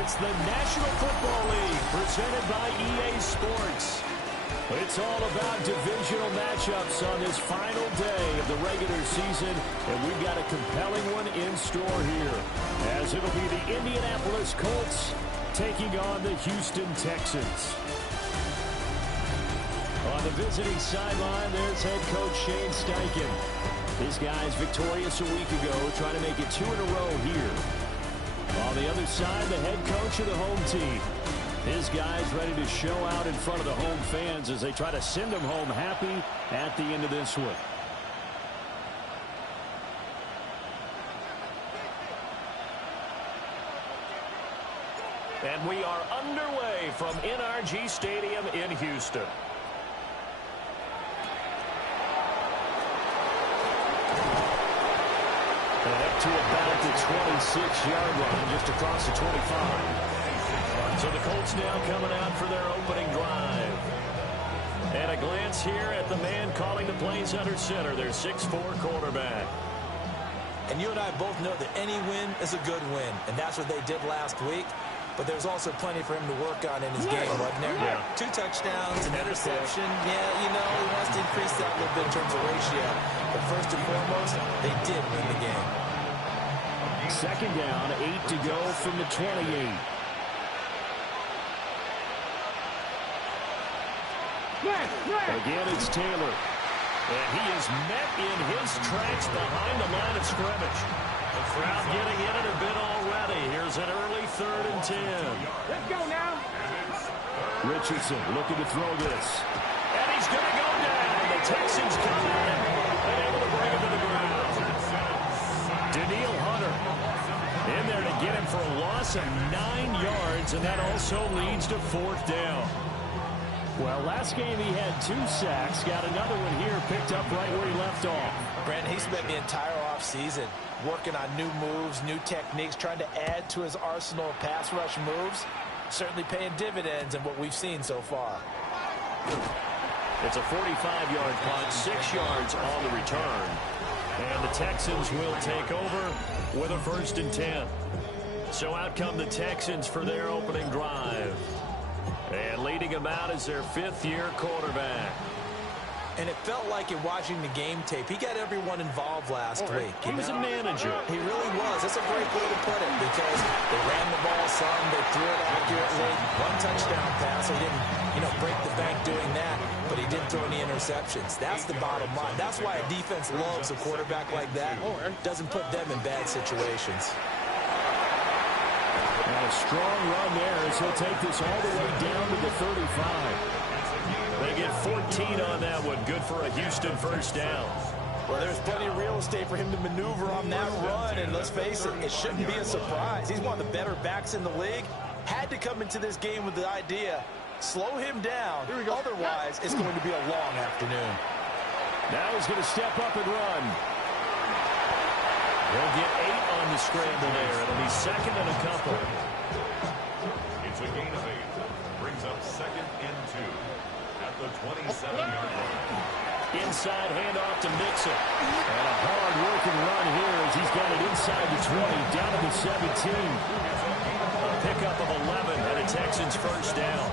It's the National Football League presented by EA Sports. It's all about divisional matchups on this final day of the regular season, and we've got a compelling one in store here, as it'll be the Indianapolis Colts taking on the Houston Texans. On the visiting sideline, there's head coach Shane Steichen. This guy's victorious a week ago, trying to make it 2 in a row here. On the other side, the head coach of the home team. His guys ready to show out in front of the home fans as they try to send them home happy at the end of this one. And we are underway from NRG Stadium in Houston. And up to about the 26-yard line, just across the 25. So the Colts now coming out for their opening drive. And a glance here at the man calling the plays under center, their 6'4" quarterback. And you and I both know that any win is a good win, and that's what they did last week. But there's also plenty for him to work on in his game, wasn't there? Yeah. 2 touchdowns, an interception. Yeah, you know, he wants to increase that a little bit in terms of ratio. But first and foremost, they did win the game. Second down, 8 to go from the 28. Again, it's Taylor. And he is met in his tracks behind the line of scrimmage. The crowd getting in it a bit already. Here's an early 3rd and 10. Let's go now. Richardson looking to throw this. And he's going to go down. The Texans come in and able to bring him to the ground. Daniil Hunter in there to get him for a loss of 9 yards, and that also leads to 4th down. Well, last game he had 2 sacks. Got another one here, picked up right where he left off. Brandon, he spent the entire offseason working on new moves, new techniques, trying to add to his arsenal of pass rush moves. Certainly paying dividends in what we've seen so far. It's a 45-yard punt, 6 yards on the return. And the Texans will take over with a 1st and 10. So out come the Texans for their opening drive. And leading them out is their 5th-year quarterback. And it felt like in watching the game tape, he got everyone involved last week. He was a manager. He really was. That's a great way to put it, because they ran the ball some, they threw it accurately. 1 touchdown pass. He didn't, break the bank doing that, but he didn't throw any interceptions. That's the bottom line. That's why a defense loves a quarterback like that. Doesn't put them in bad situations. And a strong run there as he'll take this all the way down to the 35. They get 14 on that one. Good for a Houston 1st down. Well, there's plenty of real estate for him to maneuver on that run, and let's face it, it shouldn't be a surprise. He's one of the better backs in the league. Had to come into this game with the idea, slow him down. Otherwise, it's going to be a long afternoon. Now he's going to step up and run. He'll get 8 on the scramble there. It'll be 2nd and a couple. It's a gain of 8. Brings up 2nd and 2. At the 27-yard line. Inside handoff to Mixon. And a hard-working run here as he's got it inside the 20, down to the 17. A pickup of 11 and a Texans 1st down.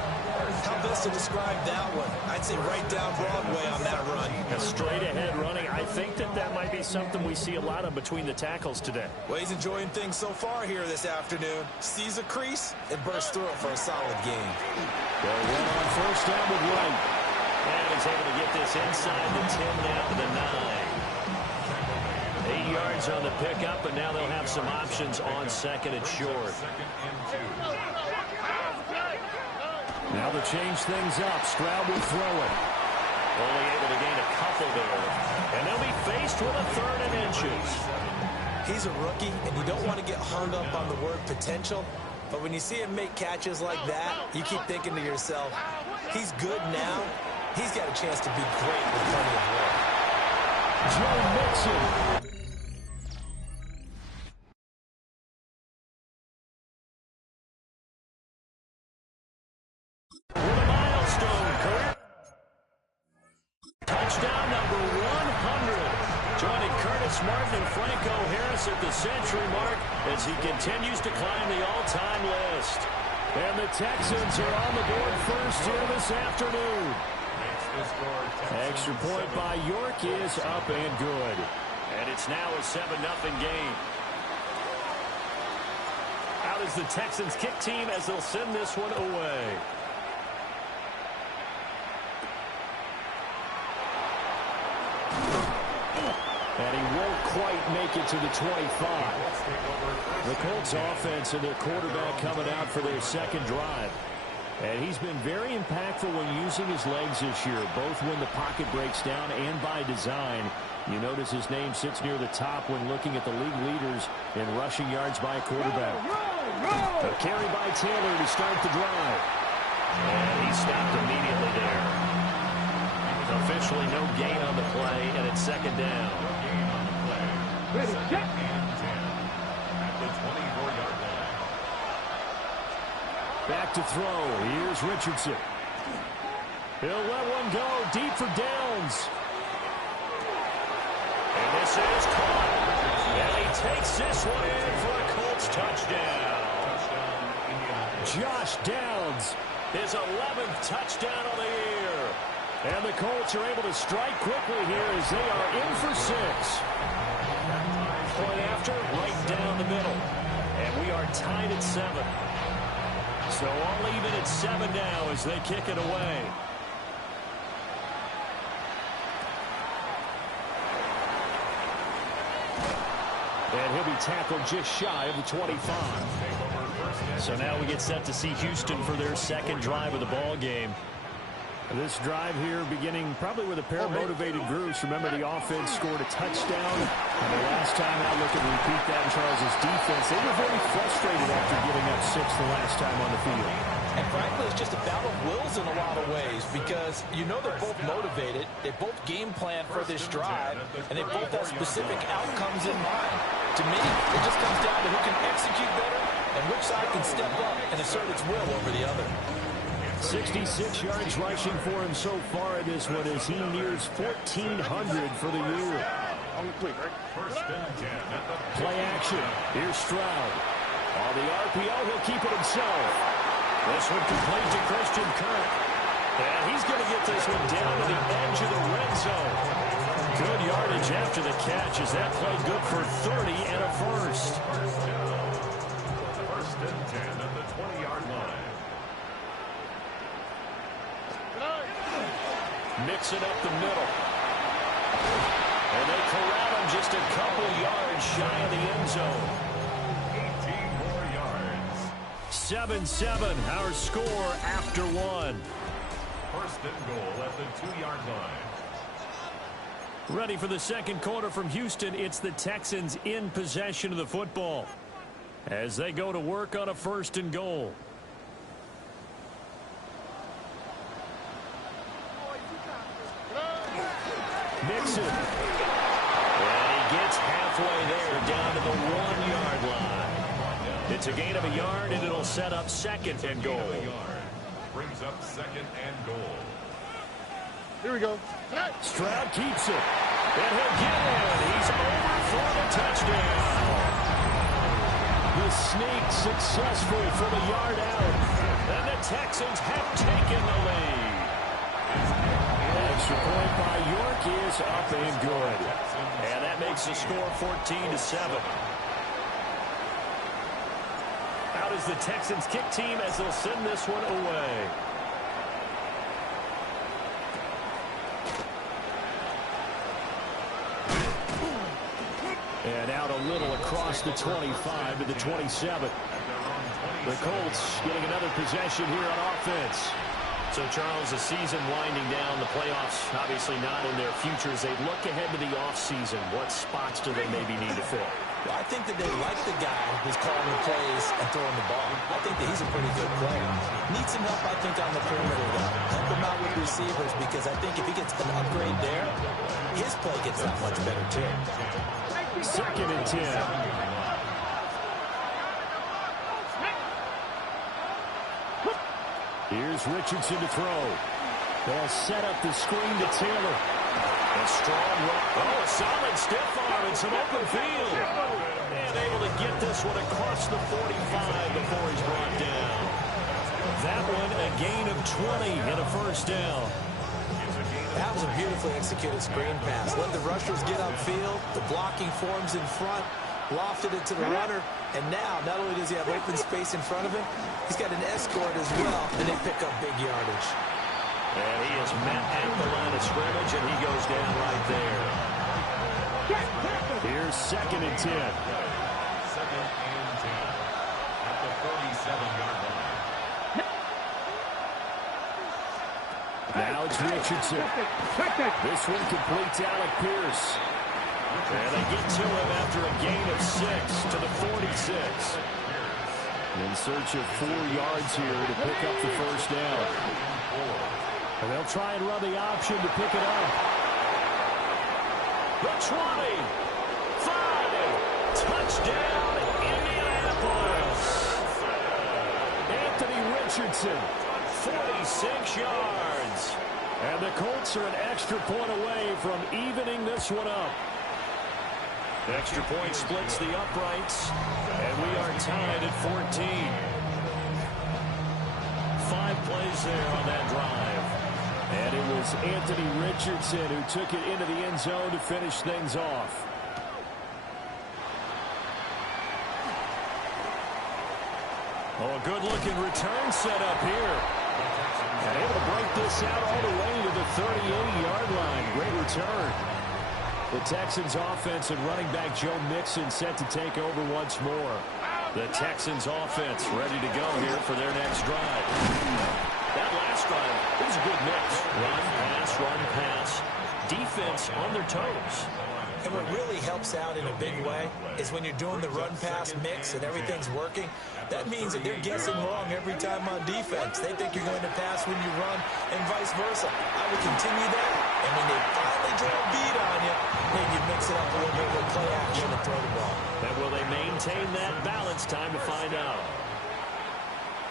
How best to describe that one? I'd say right down Broadway on that run. A straight-ahead running. I think that might be something we see a lot of between the tackles today. Well, he's enjoying things so far here this afternoon. Sees a crease and bursts through it for a solid game. They'll run on 1st down with Wright. And he's able to get this inside the 10 down to the 9. 8 yards on the pickup, and now they'll have some options on 2nd and short. Now to change things up, Stroud will throw it. Only able to gain a couple there. And they'll be faced with a 3rd and inches. He's a rookie, and you don't want to get hung up on the word potential. But when you see him make catches like that, you keep thinking to yourself, he's good now. He's got a chance to be great with plenty of work. Joe Mixon. With a milestone, Kurt. Touchdown number 100. Joining Curtis Chris Martin and Franco Harris at the century mark as he continues to climb the all-time list. And the Texans are on the board first here this afternoon. Extra point by York is up and good. And it's now a 7-0 game. Out is the Texans kick team as they'll send this one away. And he won't quite make it to the 25. The Colts offense and their quarterback coming out for their second drive. And he's been very impactful when using his legs this year, both when the pocket breaks down and by design. You notice his name sits near the top when looking at the league leaders in rushing yards by a quarterback. A carry by Taylor to start the drive. And he stopped immediately there. Officially no gain on the play, and it's second down. Ready, check. At the 24-yard line. Back to throw. Here's Richardson. He'll let one go deep for Downs. And this is caught. And he takes this one in for a Colts touchdown. Josh Downs, his 11th touchdown of the year. And the Colts are able to strike quickly here as they are in for 6. Point after, right down the middle. And we are tied at 7. So all even at 7 now as they kick it away. And he'll be tackled just shy of the 25. So now we get set to see Houston for their second drive of the ball game. This drive here beginning probably with a pair of motivated groups. Remember, the offense scored a touchdown. And the last time I look at repeat that in Charles' defense, they were very frustrated after giving up 6 the last time on the field. And frankly, it's just a battle of wills in a lot of ways because you know they're both motivated. They both game plan for this drive, and they both have specific outcomes in mind. To me, it just comes down to who can execute better and which side can step up and assert its will over the other. 66 yards rushing for him so far in this one as he nears 1,400 for the year. Play action. Here's Stroud. On the RPO, he'll keep it himself. This one complete to Christian Kirk. And he's going to get this one down to the edge of the red zone. Good yardage after the catch as that play good for 30 and a first. First and 10 at the 20-yard line. Mixing up the middle. And they corral him just a couple yards shy of the end zone. 18 more yards. 7-7, our score after 1. First and goal at the 2-yard line. Ready for the second quarter from Houston. It's the Texans in possession of the football as they go to work on a first and goal. Mixon. And he gets halfway there down to the 1-yard line. It's a gain of a yard, and it'll set up second and goal. Brings up second and goal. Here we go. Stroud keeps it. And he'll get in. He's over for the touchdown. The sneak successful for the yard out. And the Texans have taken the lead. Extra point by York is up and good. And that makes the score 14-7. Out is the Texans kick team as they'll send this one away. And out a little across the 25 to the 27. The Colts getting another possession here on offense. So, Charles, the season winding down, the playoffs obviously not in their future. As they look ahead to the offseason, what spots do they maybe need to fill? Well, I think that they like the guy who's calling the plays and throwing the ball. I think that he's a pretty good player. Needs some help, I think, on the perimeter, though. Help him out with receivers because I think if he gets an upgrade there, his play gets that much better, too. Second and 10. Here's Richardson to throw. They'll set up the screen to Taylor. A strong run. Oh, a solid stiff arm and some open field. And able to get this one across the 45 before he's brought down. That one a gain of 20 and a first down. That was a beautifully executed screen pass. Let the rushers get upfield. The blocking forms in front. Lofted it to the runner. And now, not only does he have open space in front of him, he's got an escort as well. And they pick up big yardage. And he is met at the line of scrimmage, and he goes down right there. Here's 2nd and 10. 2nd and 10 at the 47-yard line. Now it's Richardson. This one completes Alec Pierce. And they get to him after a gain of 6 to the 46. In search of 4 yards here to pick up the first down. And they'll try and run the option to pick it up. The 20. 5. Touchdown, Indianapolis. Anthony Richardson, 46 yards. And the Colts are an extra point away from evening this one up. Extra point splits the uprights, and we are tied at 14. 5 plays there on that drive. And it was Anthony Richardson who took it into the end zone to finish things off. Oh, a good-looking return set up here. And able to break this out all the way to the 38-yard line. Great return. The Texans offense and running back Joe Mixon set to take over once more. The Texans offense ready to go here for their next drive. That last drive, it was a good mix. Run, pass. Defense on their toes. And what really helps out in a big way is when you're doing the run-pass mix and everything's working, that means that they're guessing wrong every time on defense. They think you're going to pass when you run and vice versa. I would continue that, and when they finally draw a beat on you, maybe you mix it up a little bit with play action and throw the ball. And will they maintain that balance? Time to find out.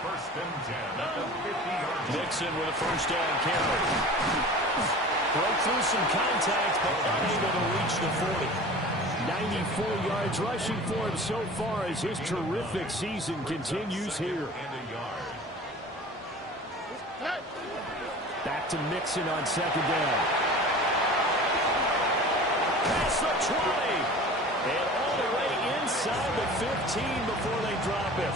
1st and 10 at the 50-yard line. Mixon with a first down carry. Broke through some contact, but unable to reach the 40. 94 yards rushing for him so far as his terrific season continues here. Back to Mixon on 2nd down. Past the 20. And all the way inside the 15 before they drop it.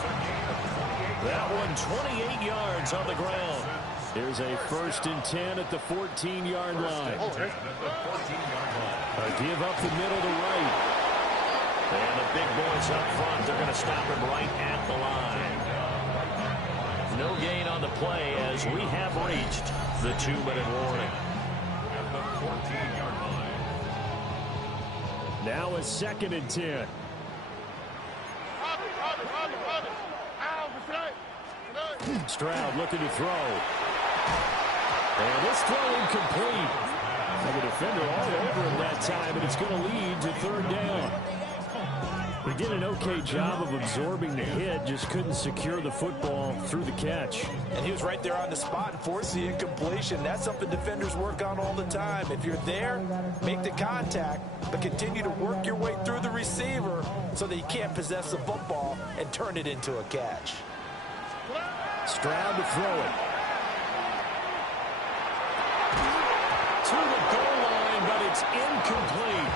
That one 28 yards on the ground. Here's a 1st and 10 at the 14-yard line. A give up the middle to right. And the big boys up front, they're going to stop him right at the line. No gain on the play as we have reached the 2-minute warning. At the 14-yard line. Now a 2nd and 10. Stroud looking to throw. And this throw incomplete. And the defender all over him that time, and it's going to lead to 3rd down. He did an okay job of absorbing the hit, just couldn't secure the football through the catch. And he was right there on the spot and forced the incompletion. That's something defenders work on all the time. If you're there, make the contact, but continue to work your way through the receiver so that you can't possess the football and turn it into a catch. Stroud to throw it. To the goal line, but it's incomplete.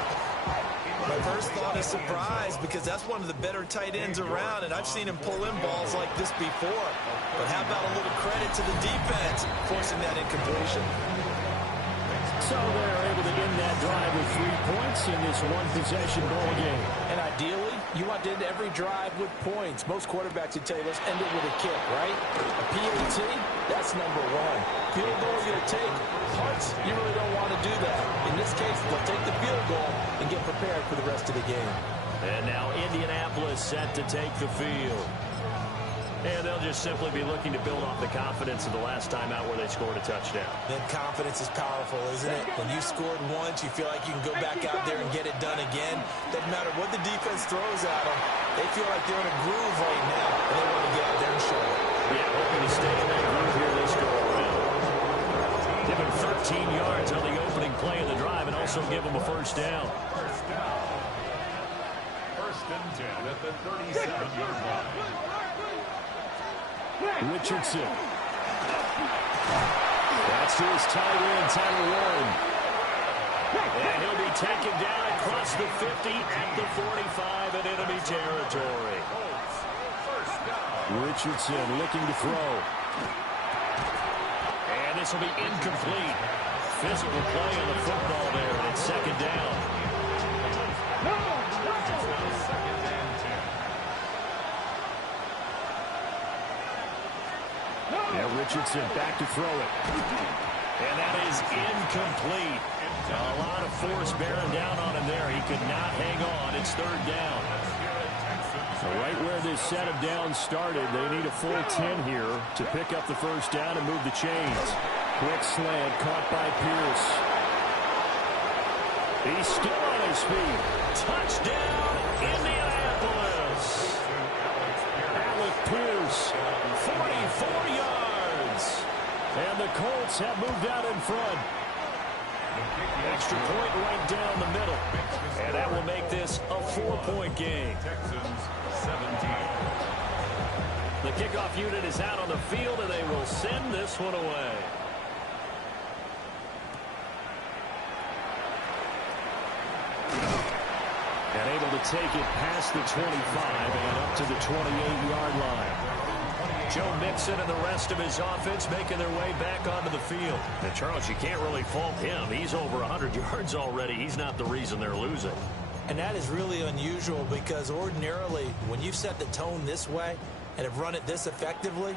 My first thought is surprise because that's one of the better tight ends around, and I've seen him pull in balls like this before. But how about a little credit to the defense forcing that incompletion? So they're able to end that drive with 3 points in this one-possession ball game. And ideally, you want to end every drive with points. Most quarterbacks would tell you, let's end it with a kick, right? A PAT, that's number 1. Field goal you're going to take, punts, you really don't want to do that. In this case, they'll take the field goal and get prepared for the rest of the game. And now Indianapolis set to take the field. And they'll just simply be looking to build off the confidence of the last time out where they scored a touchdown. Then confidence is powerful, isn't it? When you scored once, you feel like you can go back out there and get it done again. Doesn't matter what the defense throws at them. They feel like they're in a groove right now, and they want to get out there and show it. Yeah, hoping to stay in that groove here this go around. Give him 13 yards on the opening play of the drive and also give him a first down. First and 10 at the 37-yard line. Richardson. That's to his tight end, Tyler Warren. And he'll be taken down across the 50 at the 45 in enemy territory. Richardson looking to throw. And this will be incomplete. Physical play on the football there, and it's second down. Now Richardson back to throw it. And that is incomplete. A lot of force bearing down on him there. He could not hang on. It's third down. So right where this set of downs started, they need a full 10 here to pick up the first down and move the chains. Quick slant caught by Pierce. He's still on his feet. Touchdown, Indianapolis. Alec Pierce, 44 yards. And the Colts have moved out in front. Extra point right down the middle. And that will make this a 4-point game. Texans 17. The kickoff unit is out on the field, and they will send this one away. And able to take it past the 25 and up to the 28-yard line. Joe Mixon and the rest of his offense making their way back onto the field. And Charles, you can't really fault him. He's over 100 yards already. He's not the reason they're losing. And that is really unusual because ordinarily when you've set the tone this way and have run it this effectively,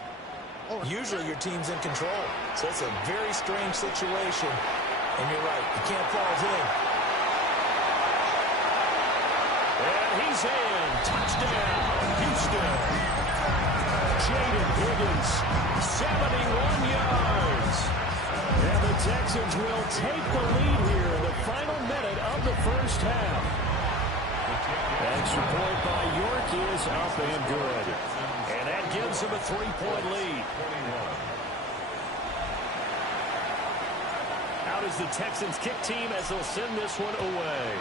usually your team's in control. So it's a very strange situation. And you're right, you can't fault him. And he's in. Touchdown, Houston. Jaden Higgins, 71 yards. And the Texans will take the lead here in the final minute of the first half. Extra point by York is up and good. And that gives them a 3-point lead. Out is the Texans kick team as they'll send this one away.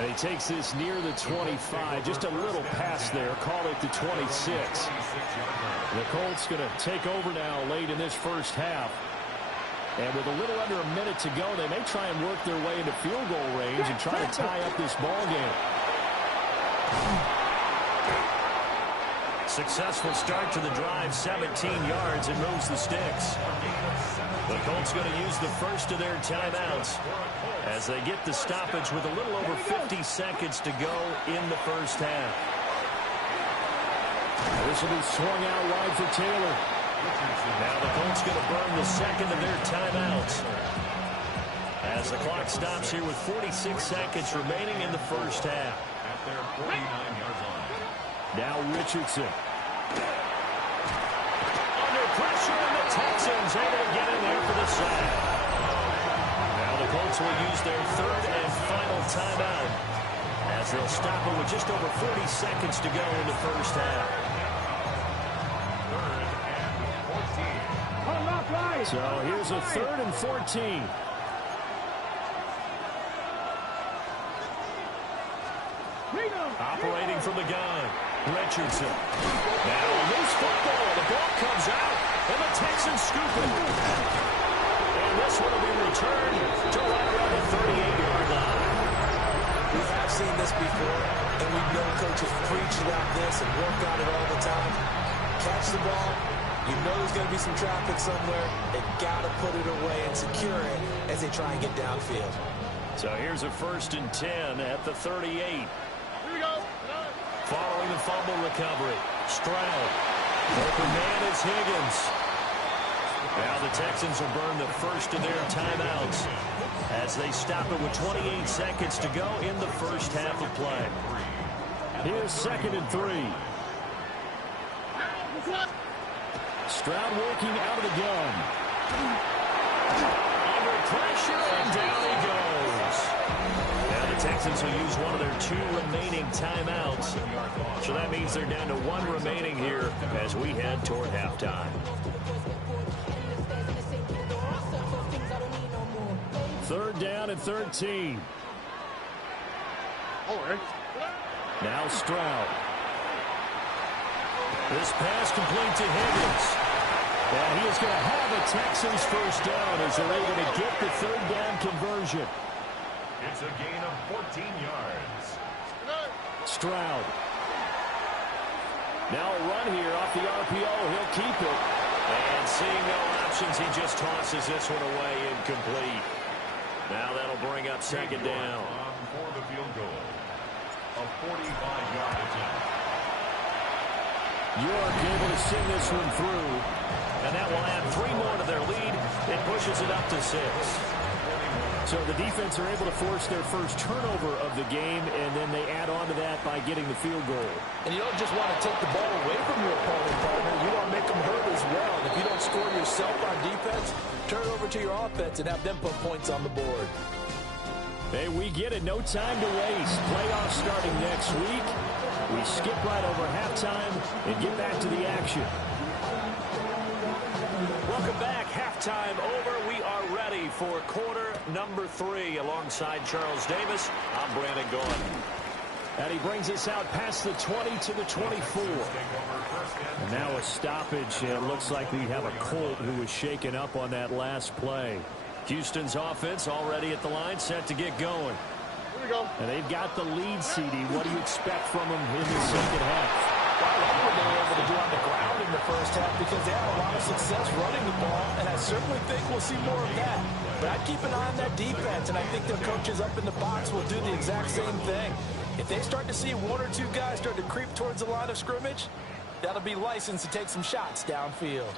And he takes this near the 25. Just a little pass there. Call it the 26. The Colts going to take over now late in this first half. And with a little under a minute to go, they may try and work their way into field goal range and try to tie up this ball game. Successful start to the drive, 17 yards, and moves the sticks. The Colts going to use the first of their timeouts as they get the stoppage with a little over 50 seconds to go in the first half. This will be swung out wide for Taylor. Now the Colts going to burn the second of their timeouts as the clock stops here with 46 seconds remaining in the first half. At their 49-yard line. Now Richardson. Under pressure, and the Texans able to get in there for the sack. Now the Colts will use their third and final timeout as they'll stop it with just over 40 seconds to go in the first half. So here's a 3rd and 14. Operating from the gun, Richardson. Now a loose football. The ball comes out, and the Texans scoop it. And this one will be returned to right around the 38-yard line. We have seen this before, and we've known coaches preach about this and work on it all the time. Catch the ball. You know there's going to be some traffic somewhere. They've got to put it away and secure it as they try and get downfield. So here's a 1st and 10 at the 38. Here we go. Following the fumble recovery, Stroud. Open man is Higgins. Now the Texans will burn the first of their timeouts as they stop it with 28 seconds to go in the first half of play. Here's 2nd and 3. Stroud working out of the gun. Under pressure, and down he goes. Now the Texans Texans will use one of their 2 remaining timeouts. So that means they're down to 1 remaining here as we head toward halftime. 3rd down and 13. All right. Now Stroud. This pass complete to Higgins. And he is going to have a Texans first down as they're able to get the 3rd down conversion. It's a gain of 14 yards. Stroud. Now a run here off the RPO. He'll keep it. And seeing no options, he just tosses this one away incomplete. Now that'll bring up 2nd down. For the field goal. A 45-yard attempt. York able to send this one through. And that will add 3 more to their lead. It pushes it up to 6. So the defense are able to force their first turnover of the game, and then they add on to that by getting the field goal. And you don't just want to take the ball away from your opponent, partner. You want to make them hurt as well. And if you don't score yourself on defense, turn it over to your offense and have them put points on the board. Hey, we get it. No time to waste. Playoffs starting next week. We skip right over halftime and get back to the action. Welcome back. Halftime over. We are ready for quarter number 3 alongside Charles Davis. I'm Brandon Gaughan. And he brings us out past the 20 to the 24. And now a stoppage. It looks like we have a Colt who was shaken up on that last play. Houston's offense already at the line, set to get going. Here we go. And they've got the lead, CD. What do you expect from them in the second half? I like what they were able to do on the ground in the first half because they had a lot of success running the ball, and I certainly think we'll see more of that. But I'd keep an eye on that defense, and I think their coaches up in the box will do the exact same thing. If they start to see 1 or 2 guys start to creep towards the line of scrimmage, that'll be licensed to take some shots downfield.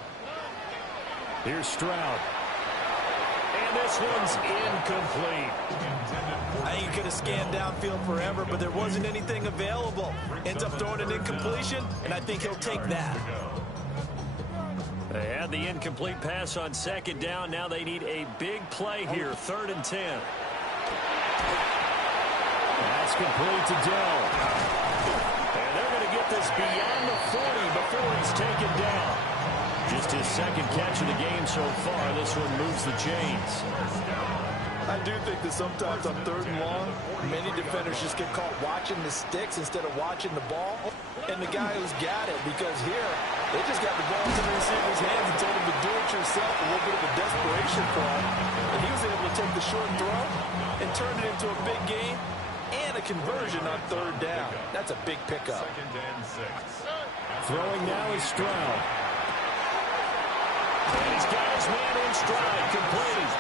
Here's Stroud. And this one's incomplete. I think he could have scanned downfield forever, but there wasn't anything available. Ends up throwing an incompletion, and I think he'll take that. They had the incomplete pass on 2nd down. Now they need a big play here, 3rd and 10. That's complete to Dell. And they're going to get this beyond the 40 before it's taken down. Just his 2nd catch of the game so far. This one moves the chains. I do think that sometimes on 3rd and long, many defenders just get caught watching the sticks instead of watching the ball. And the guy who's got it, because here, they just got the ball into the receiver's hands and told him to do it yourself, a little bit of a desperation call. And he was able to take the short throw and turn it into a big gain and a conversion on 3rd down. That's a big pickup. 2nd and 6. Throwing now is Stroud. And he's got his man in stride, complete.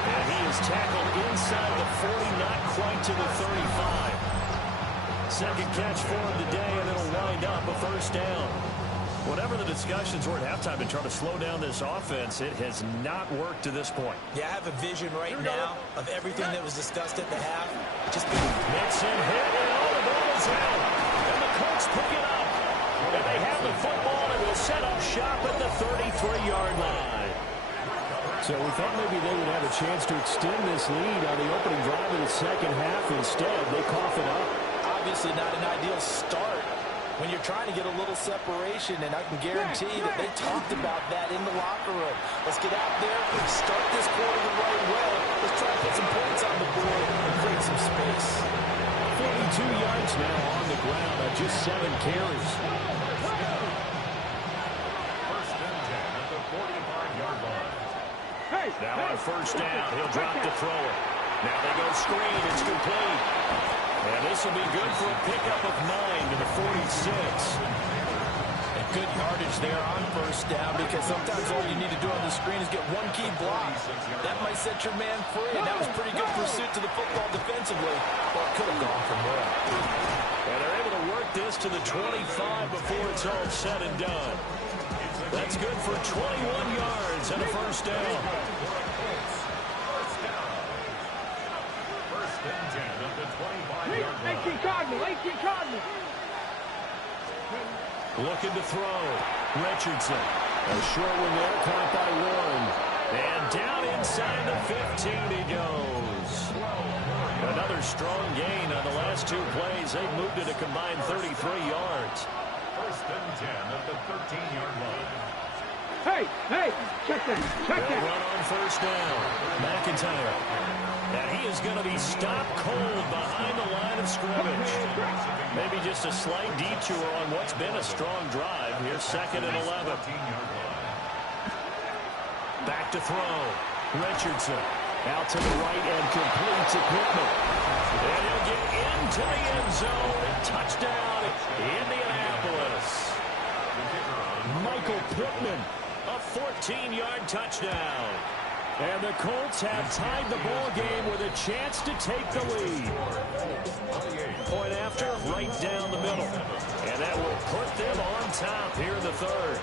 And he is tackled inside the 40, not quite to the 35. 2nd catch for him today, and it'll wind up a first down. Whatever the discussions were at halftime to try to slow down this offense, it has not worked to this point. Yeah, I have a vision right now of everything that was discussed at the half. Just Nixon hit, and all the ball is out. And the Colts pick it up. And they have the football and will set up shop at the 33-yard line. So we thought maybe they would have a chance to extend this lead on the opening drive of the second half. Instead, they cough it up. Obviously not an ideal start when you're trying to get a little separation, and I can guarantee that they talked about that in the locker room. Let's get out there and start this quarter the right way. Let's try to put some points on the board and create some space. 42 yards now on the ground on just 7 carries. 1st and 10 at the 45-yard line. Now on 1st down, he'll drop to throw it. Now they go screen. It's complete. And this will be good for a pickup of 9 to the 46. And good yardage there on 1st down, because sometimes all you need to do on the screen is get one key block. That might set your man free, and that was pretty good pursuit to the football defensively. Well, it could have gone for more. And they're able to work this to the 25 before it's all said and done. That's good for 21 yards and a first down. 1st and 10 at the 25-yard line. 18 Cardinal. Looking to throw. Richardson. A short one there, caught by Warren. And down inside the 15 he goes. Another strong gain on the last 2 plays. They've moved it a combined 33 yards. First and 10 at the 13-yard line. Hey, check that. They'll run on first down. McIntyre. And he is going to be stopped cold behind the line of scrimmage. Maybe just a slight detour on what's been a strong drive. Here's 2nd and 11. Back to throw. Richardson out to the right and complete to Pittman. And he'll get into the end zone. Touchdown, Indianapolis. Michael Pittman, a 14-yard touchdown. And the Colts have tied the ball game with a chance to take the lead. Point after, right down the middle. And that will put them on top here in the 3rd.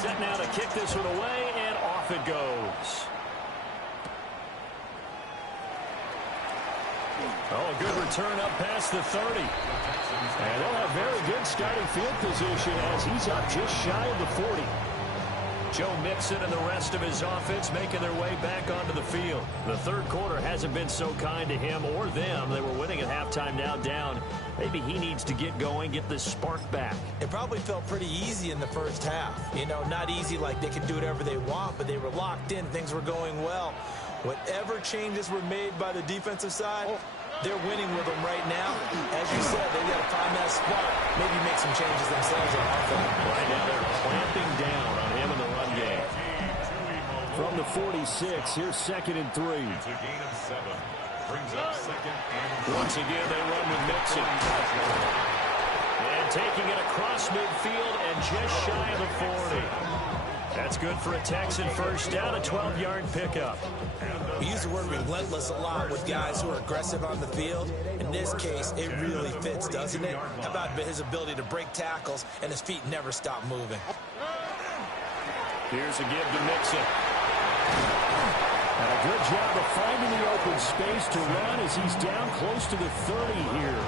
Set now to kick this one away, and off it goes. Oh, a good return up past the 30. And they'll have very good starting field position as he's up just shy of the 40. Joe Mixon and the rest of his offense making their way back onto the field. The 3rd quarter hasn't been so kind to him or them. They were winning at halftime, now down. Maybe he needs to get going, get this spark back. It probably felt pretty easy in the first half. You know, not easy like they could do whatever they want, but they were locked in. Things were going well. Whatever changes were made by the defensive side, they're winning with them right now. As you said, they've got to find that spark, maybe make some changes themselves on offense. Right now they're clamping down on him in the run game. From the 46, here's 2nd and 3. It's a gain of 7. Brings up 2nd and 3. Once again, they run with Mixon. And taking it across midfield and just shy of the 40. That's good for a Texan first down, a 12-yard pickup. We use the word relentless a lot with guys who are aggressive on the field. In this case, it really fits, doesn't it? How about his ability to break tackles and his feet never stop moving? Here's a give to Mixon. And a good job of finding the open space to run as he's down close to the 30 here.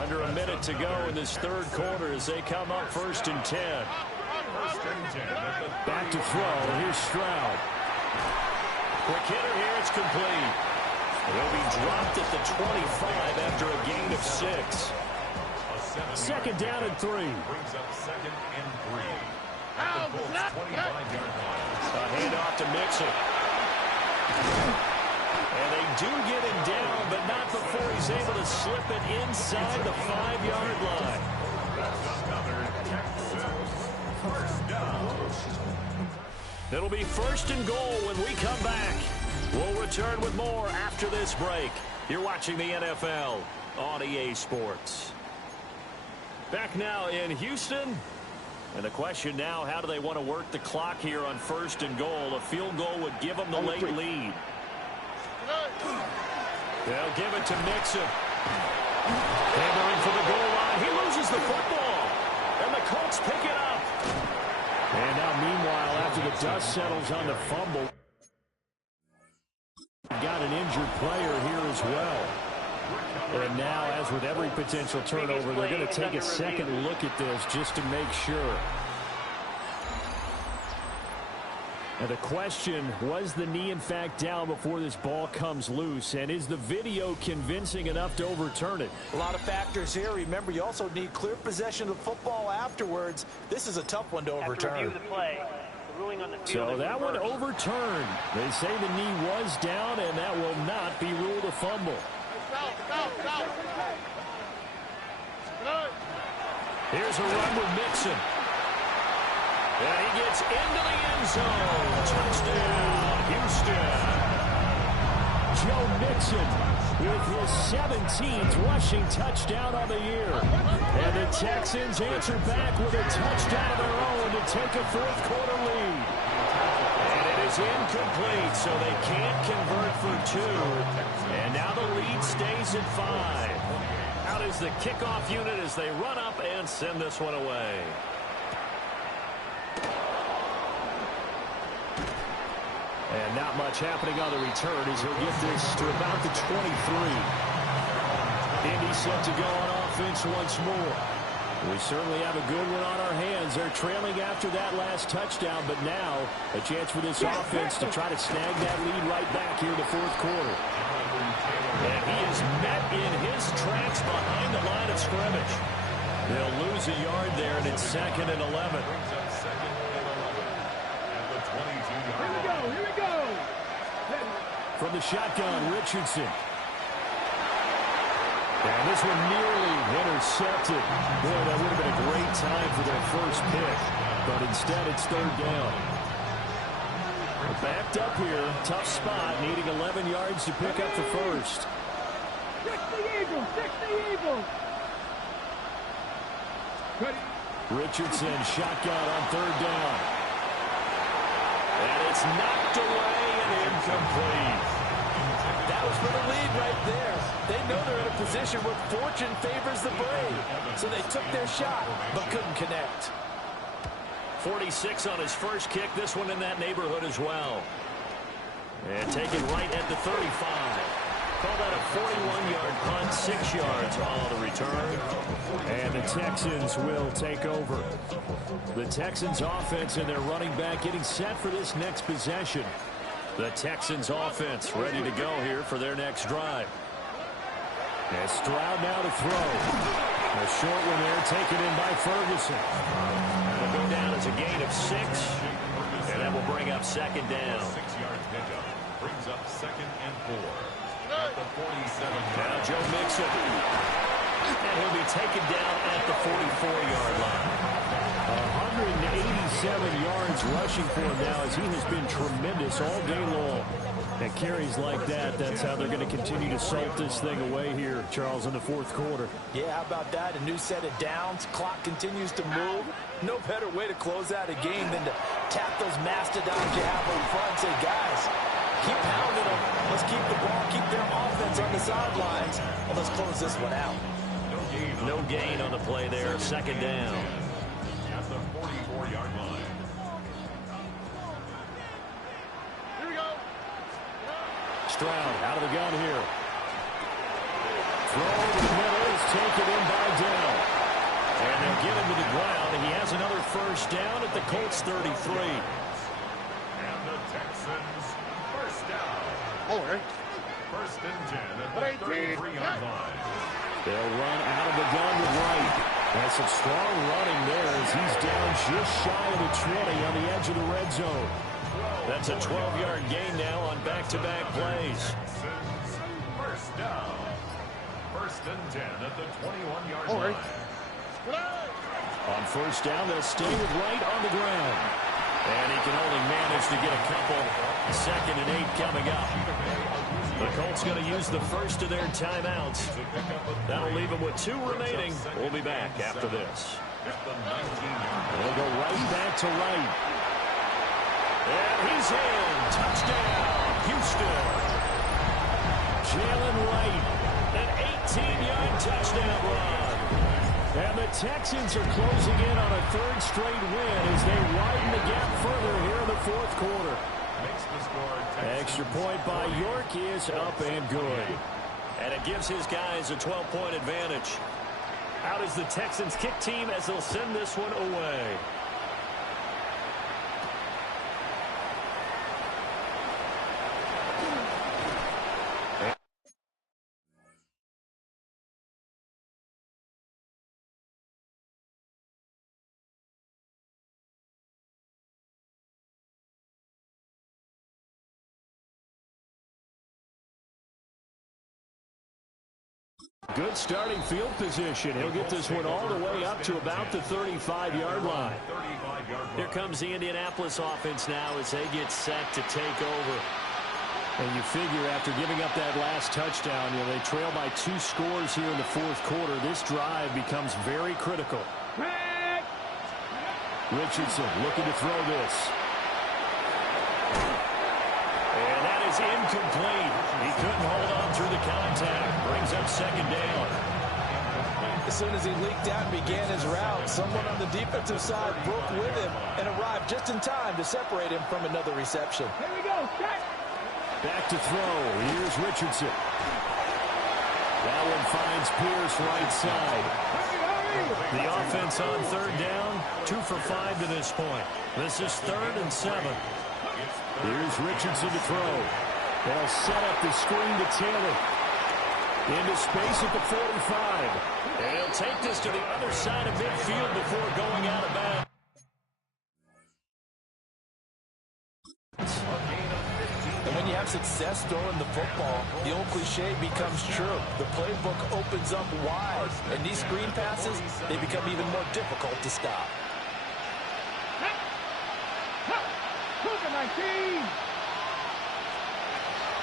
Under a minute to go in this 3rd quarter as they come up 1st and 10. Back to throw. Here's Stroud. Quick hitter here. It's complete. He'll be dropped at the 25 after a gain of 6. 2nd down and 3. Brings up 2nd and 3. At the Colts 25-yard line. A handoff to Mixon. And they do get him down, but not before he's able to slip it inside the 5-yard line. That's another Texans first down. It'll be 1st and goal when we come back. We'll return with more after this break. You're watching the NFL on EA Sports. Back now in Houston. And the question now, how do they want to work the clock here on 1st and goal? A field goal would give them the late lead. They'll give it to Mixon. Hammering for the goal line. He loses the football. And the Colts pick it up. And now, meanwhile, after the dust settles on the fumble, got an injured player here as well. And now, as with every potential turnover, they're going to take a second look at this just to make sure. And the question, was the knee in fact down before this ball comes loose? And is the video convincing enough to overturn it? A lot of factors here. Remember, you also need clear possession of the football afterwards. This is a tough one to overturn. So that one overturned. They say the knee was down, and that will not be ruled a fumble. Here's a run with Mixon. And he gets into the end zone. Touchdown, Houston. Joe Mixon with his 17th rushing touchdown on the year. And the Texans answer back with a touchdown of their own to take a 4th quarter lead. And it is incomplete, so they can't convert for 2. And now the lead stays at 5. Out is the kickoff unit as they run up and send this one away. And not much happening on the return as he'll get this to about the 23. Indy set to go on offense once more. We certainly have a good one on our hands. They're trailing after that last touchdown, but now a chance for this offense to try to snag that lead right back here in the fourth quarter. And he is met in his tracks behind the line of scrimmage. They'll lose a yard there, and it's 2nd and 11. Here we go. From the shotgun, Richardson. And this one nearly intercepted. Boy, that would have been a great time for their first pick. But instead, it's 3rd down. We're backed up here. Tough spot, needing 11 yards to pick up the first. 60 Eagles. Richardson, shotgun on 3rd down. And it's knocked away and incomplete. That was for the lead right there. They know they're in a position where fortune favors the brave. So they took their shot, but couldn't connect. 46 on his first kick. This one in that neighborhood as well. And taken right at the 35. Call that a 41-yard punt, 6 yards on the return. And the Texans will take over. The Texans offense and their running back getting set for this next possession. The Texans offense ready to go here for their next drive. And Stroud now to throw. A short one there taken in by Ferguson. That'll go down as a gain of 6. And that will bring up 2nd down. 6-yard pickup brings up 2nd and 4. At the 47. Now Joe Mixon. And he'll be taken down at the 44-yard line. 187 yards rushing for him now as he has been tremendous all day long. And carries like that, that's how they're going to continue to salt this thing away here, Charles, in the fourth quarter. Yeah, how about that? A new set of downs. Clock continues to move. No better way to close out a game than to tap those mastodons you have on front and say, guys, keep pounding them. Let's keep the ball, keep their offense on the sidelines, and let's close this one out. No gain on the play there. 2nd down. At the 44-yard line. Here we go. Stroud out of the gun here. Throw over the middle is taken in by Dell. And they'll get him to the ground, and he has another first down at the Colts 33. And the Texans first down. All right. 1st and 10 at the 33-yard line. They'll run out of the gun with Wright. That's some strong running there as he's down just shy of the 20 on the edge of the red zone. That's a 12-yard gain now on back-to-back plays. Texans first down. 1st and 10 at the 21-yard All line. right. On first down, they'll stay with Wright on the ground. And he can only manage to get a couple. 2nd and 8 coming up. The Colts going to use the first of their timeouts. That'll leave them with 2 remaining. We'll be back after this. They'll go right back to Wright. And he's in. Touchdown, Houston. Jalen Wright, an 18-yard touchdown run. And the Texans are closing in on a 3rd straight win as they widen the gap further here in the fourth quarter. Extra point by York is up and good. And it gives his guys a 12-point advantage. Out is the Texans kick team as they'll send this one away. Good starting field position. He'll get this one all the way up to about the 35-yard line. Here comes the Indianapolis offense now as they get set to take over. And you figure after giving up that last touchdown, they trail by 2 scores here in the fourth quarter. This drive becomes very critical. Richardson looking to throw this. And that is incomplete. He couldn't hold on through the contact. Brings up 2nd down. As soon as he leaked out and began his route, someone on the defensive side broke with him and arrived just in time to separate him from another reception. Here we go. Check. Back to throw. Here's Richardson. That one finds Pierce right side. Hurry, hurry. The offense on third down, 2 for 5 to this point. This is 3rd and 7. Here's Richardson to throw. They'll set up the screen to Taylor. Into space at the 45. And he'll take this to the other side of midfield before going out of bounds. And when you have success throwing the football, the old cliche becomes true. The playbook opens up wide, and these screen passes, they become even more difficult to stop. Look at my team.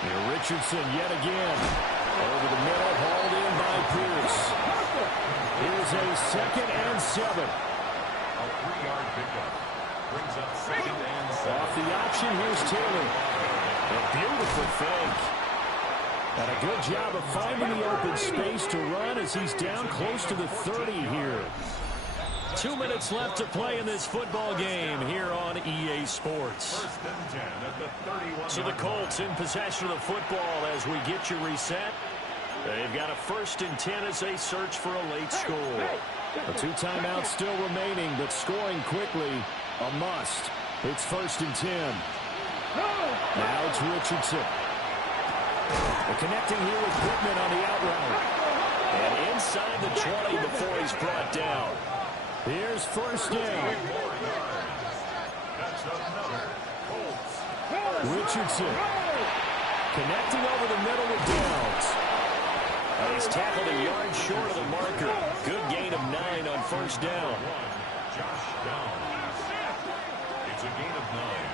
Here Richardson yet again. Over the middle, hauled in by Pierce. Here's a 2nd and 7. A 3-yard pickup. Brings up 2nd and 7. Off the option, here's Taylor. A beautiful fake. And a good job of finding the open space to run as he's down close to the 30 here. 2 minutes left to play in this football game here on EA Sports. 1st and 10 at the 31. So the Colts in possession of the football as we get you reset. They've got a 1st and 10 as they search for a late score. A 2 timeouts still remaining, but scoring quickly, a must. It's 1st and 10. Now it's Richardson. They're connecting here with Pittman on the out route. And inside the 20 before he's brought down. Here's 1st down. That's another Colts. Richardson connecting over the middle with Downs. And he's tackled a yard short of the marker. Good gain of 9 on 1st down. Josh Downs. It's a gain of 9.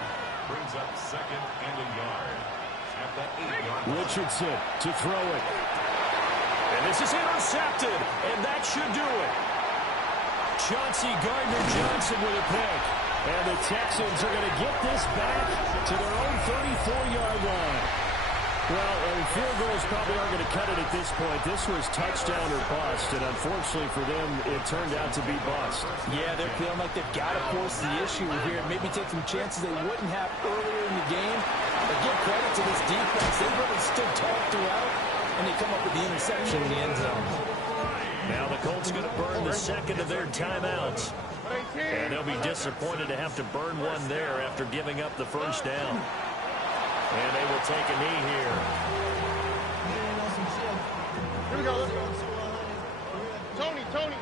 Brings up 2nd and a yard. At the 8-yard line. Richardson to throw it. And this is intercepted. And that should do it. Chauncey Gardner-Johnson with a pick. And the Texans are going to get this back to their own 34-yard line. Well, field goals probably aren't going to cut it at this point. This was touchdown or bust, and unfortunately for them, it turned out to be bust. Yeah, they're feeling like they've got to force the issue here. Maybe take some chances they wouldn't have earlier in the game. But give credit to this defense. They really stood tall throughout, and they come up with the interception in the end zone. Now the Colts going to burn the 2nd of their timeouts. And they'll be disappointed to have to burn one there after giving up the 1st down. And they will take a knee here. Here we go. Let's go. Tony.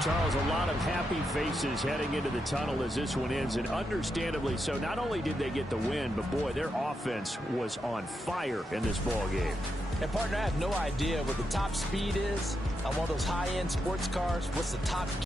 Charles, a lot of happy faces heading into the tunnel as this one ends, and understandably so. Not only did they get the win, but boy, their offense was on fire in this ball game. And partner, I have no idea what the top speed is on one of those high-end sports cars. What's the top